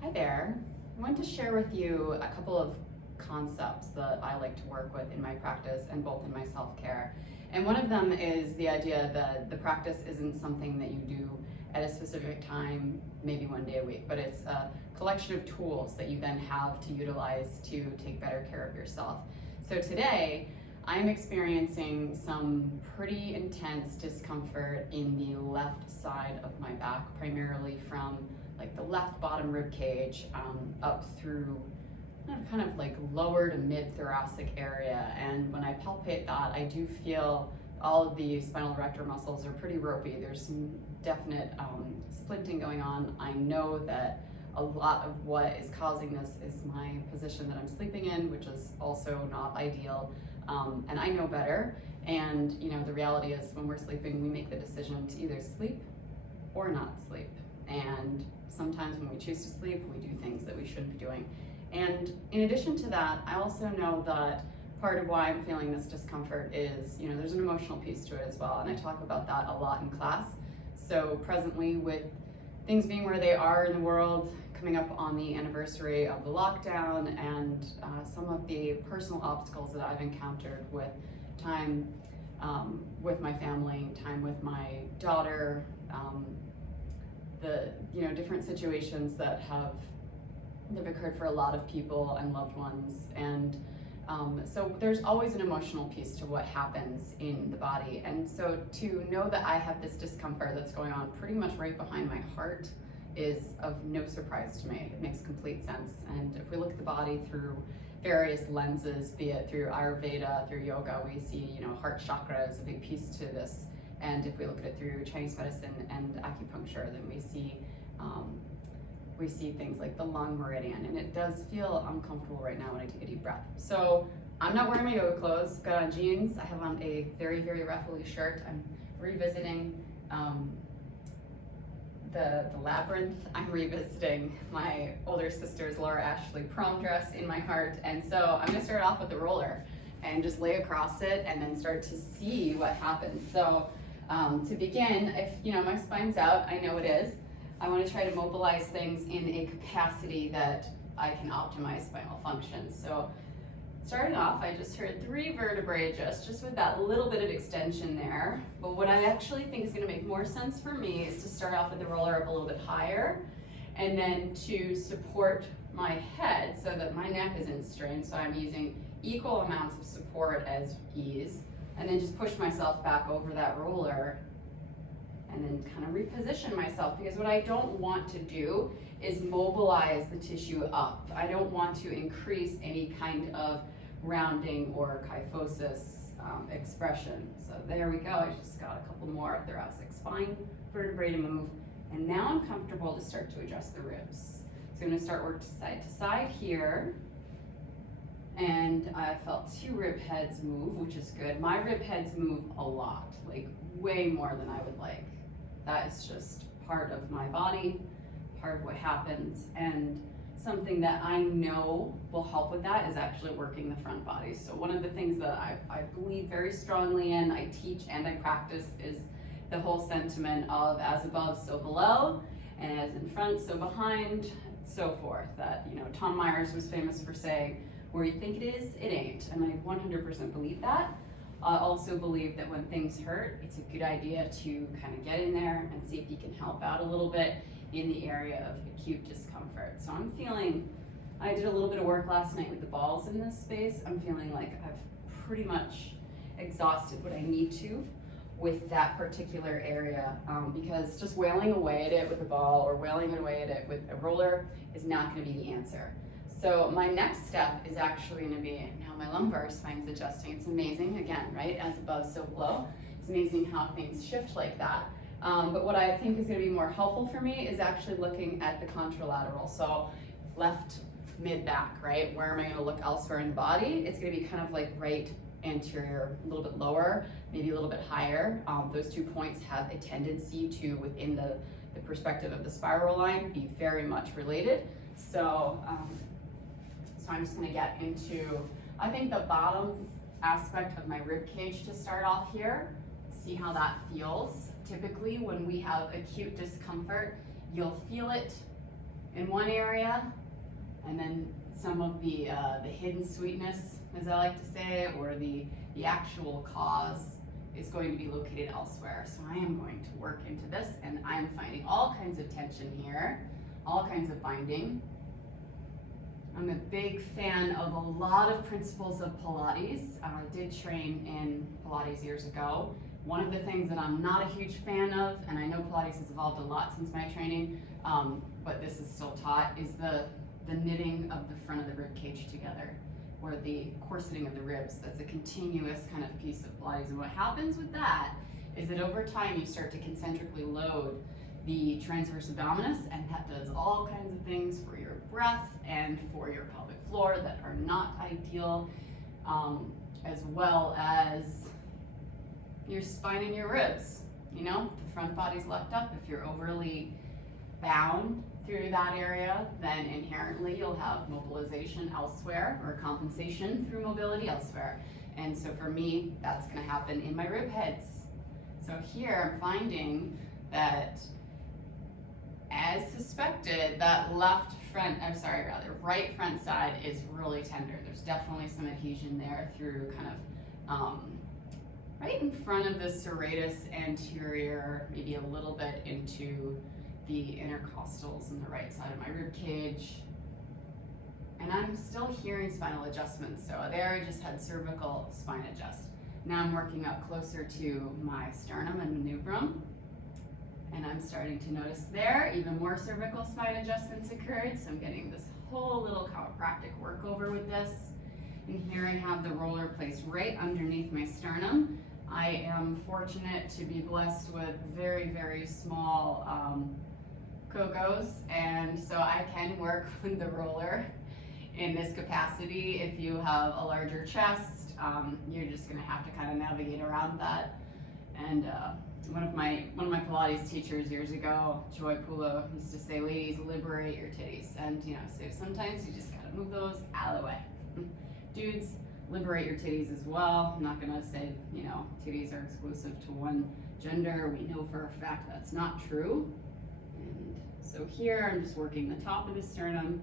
Hi there. I want to share with you a couple of concepts that I like to work with in my practice and both in my self-care. And one of them is the idea that the practice isn't something that you do at a specific time, maybe one day a week, but it's a collection of tools that you then have to utilize to take better care of yourself. So today, I'm experiencing some pretty intense discomfort in the left side of my back, primarily from like the left bottom rib cage up through kind of like lower to mid thoracic area. And when I palpate that, I do feel all of the spinal erector muscles are pretty ropey. There's some definite splinting going on. I know that a lot of what is causing this is my position that I'm sleeping in, which is also not ideal. And I know better. And you know, the reality is when we're sleeping, we make the decision to either sleep or not sleep. And sometimes when we choose to sleep, we do things that we shouldn't be doing. And in addition to that, I also know that part of why I'm feeling this discomfort is, you know, there's an emotional piece to it as well. And I talk about that a lot in class. So presently, with things being where they are in the world, coming up on the anniversary of the lockdown and some of the personal obstacles that I've encountered with time with my family, time with my daughter, the different situations that have occurred for a lot of people and loved ones. And so there's always an emotional piece to what happens in the body. And so to know that I have this discomfort that's going on pretty much right behind my heart is of no surprise to me. It makes complete sense. And if we look at the body through various lenses, be it through Ayurveda, through yoga, we see, heart chakra is a big piece to this. And if we look at it through Chinese medicine and acupuncture, then we see things like the lung meridian, and it does feel uncomfortable right now when I take a deep breath. So I'm not wearing my yoga clothes, got on jeans. I have on a very, very ruffly shirt. I'm revisiting the labyrinth. I'm revisiting my older sister's Laura Ashley prom dress in my heart. And so I'm gonna start off with the roller and just lay across it and then start to see what happens. So to begin, if my spine's out, I know it is, I want to try to mobilize things in a capacity that I can optimize spinal function. So starting off, I just heard 3 vertebrae just with that little bit of extension there. But what I actually think is going to make more sense for me is to start off with the roller up a little bit higher and then to support my head so that my neck isn't strained. So I'm using equal amounts of support as ease, and then just push myself back over that roller and then kind of reposition myself, because what I don't want to do is mobilize the tissue up. I don't want to increase any kind of rounding or kyphosis expression. So there we go. I just got a couple more thoracic spine vertebrae to move. And now I'm comfortable to start to adjust the ribs. So I'm going to start work to side here. And I felt 2 rib heads move, which is good. My rib heads move a lot, like way more than I would like. That is just part of my body, part of what happens. And something that I know will help with that is actually working the front body. So one of the things that I believe very strongly in, I teach and I practice, is the whole sentiment of as above, so below, and as in front, so behind, so forth. That, Tom Myers was famous for saying, where you think it is, it ain't. And I 100% believe that. I also believe that when things hurt, it's a good idea to kind of get in there and see if you can help out a little bit in the area of acute discomfort. So I did a little bit of work last night with the balls in this space. I'm feeling like I've pretty much exhausted what I need to with that particular area, because just wailing away at it with a ball or wailing away at it with a roller is not going to be the answer. So my next step is actually going to be, now my lumbar spine's adjusting. It's amazing, again, right? As above, so below. It's amazing how things shift like that. But what I think is going to be more helpful for me is actually looking at the contralateral. So left mid-back, right? Where am I going to look elsewhere in the body? It's going to be kind of like right anterior, a little bit lower, maybe a little bit higher. Those 2 points have a tendency to, within the perspective of the spiral line, be very much related. So I'm just going to get into, I think, the bottom aspect of my rib cage to start off here. See how that feels. Typically, when we have acute discomfort, you'll feel it in one area, and then some of the hidden sweetness, as I like to say, or the actual cause is going to be located elsewhere. So I am going to work into this, and I'm finding all kinds of tension here, all kinds of binding. I'm a big fan of a lot of principles of Pilates. I did train in Pilates years ago. One of the things that I'm not a huge fan of, and I know Pilates has evolved a lot since my training, but this is still taught, is the knitting of the front of the rib cage together, or the corseting of the ribs. That's a continuous kind of piece of Pilates. And what happens with that is that over time you start to concentrically load the transverse abdominis, and that does all kinds of things for your breath and for your pelvic floor that are not ideal, as well as your spine and your ribs. You know, the front body's left up. If you're overly bound through that area, then inherently you'll have mobilization elsewhere, or compensation through mobility elsewhere. And so for me, that's gonna happen in my rib heads. So here I'm finding that, as suspected, that right front side is really tender. There's definitely some adhesion there through kind of right in front of the serratus anterior, maybe a little bit into the intercostals on the right side of my rib cage. And I'm still hearing spinal adjustments. So there I just had cervical spine adjust. Now I'm working up closer to my sternum and manubrium. And I'm starting to notice there even more cervical spine adjustments occurred. So I'm getting this whole little chiropractic workover with this. And here I have the roller placed right underneath my sternum. I am fortunate to be blessed with very, very small cocos, and so I can work with the roller in this capacity. If you have a larger chest, you're just gonna have to kind of navigate around that. And one of my Pilates teachers years ago, Joy Pulo, used to say, "Ladies, liberate your titties." And so sometimes you just gotta move those out of the way. Dudes, liberate your titties as well. I'm not gonna say, titties are exclusive to one gender. We know for a fact that's not true. And so here I'm just working the top of the sternum,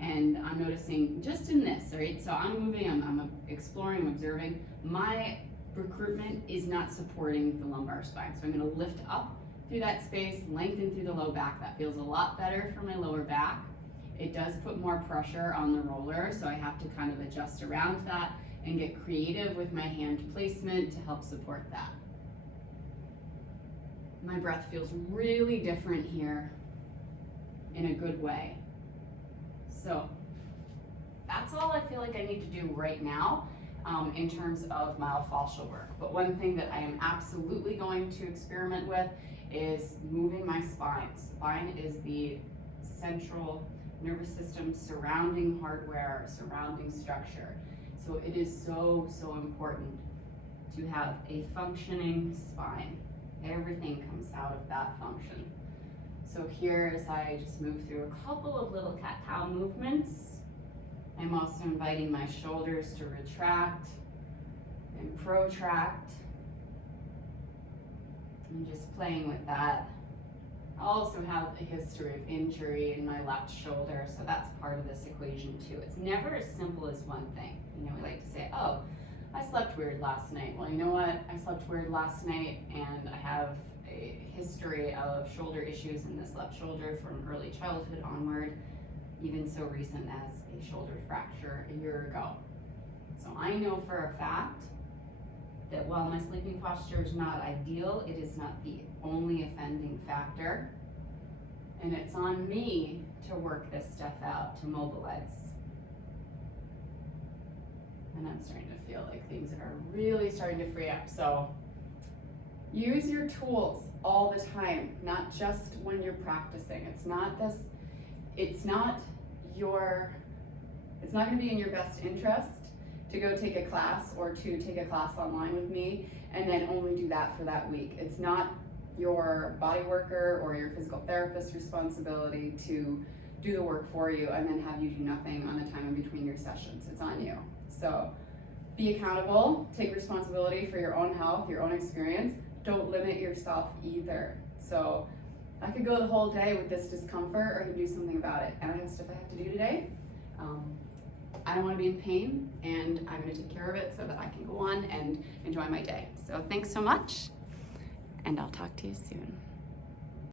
and I'm noticing just in this, right? So I'm moving, I'm exploring, I'm observing. My recruitment is not supporting the lumbar spine. So I'm gonna lift up through that space, lengthen through the low back. That feels a lot better for my lower back. It does put more pressure on the roller, so I have to kind of adjust around that and get creative with my hand placement to help support that. My breath feels really different here in a good way. So that's all I feel like I need to do right now in terms of myofascial work. But one thing that I am absolutely going to experiment with is moving my spine. Spine is the central nervous system surrounding hardware, surrounding structure. So it is so, so important to have a functioning spine. Everything comes out of that function. So here, as I just move through a couple of little cat-cow movements, I'm also inviting my shoulders to retract and protract. I'm just playing with that. I also have a history of injury in my left shoulder, so that's part of this equation too. It's never as simple as one thing. We like to say, oh, I slept weird last night. Well, you know what? I slept weird last night, and I have a history of shoulder issues in this left shoulder from early childhood onward, even so recent as a shoulder fracture a year ago. So I know for a fact that while my sleeping posture is not ideal, it is not the only offending factor, and it's on me to work this stuff out, to mobilize. And I'm starting to feel like things are really starting to free up. So use your tools all the time, not just when you're practicing. It's not gonna be in your best interest to go take a class or to take a class online with me and then only do that for that week. It's not your body worker or your physical therapist's responsibility to do the work for you and then have you do nothing on the time in between your sessions. It's on you. So be accountable, take responsibility for your own health, your own experience. Don't limit yourself either. So I could go the whole day with this discomfort, or I could do something about it. And I have stuff I have to do today. I don't want to be in pain, and I'm going to take care of it so that I can go on and enjoy my day. So thanks so much, and I'll talk to you soon.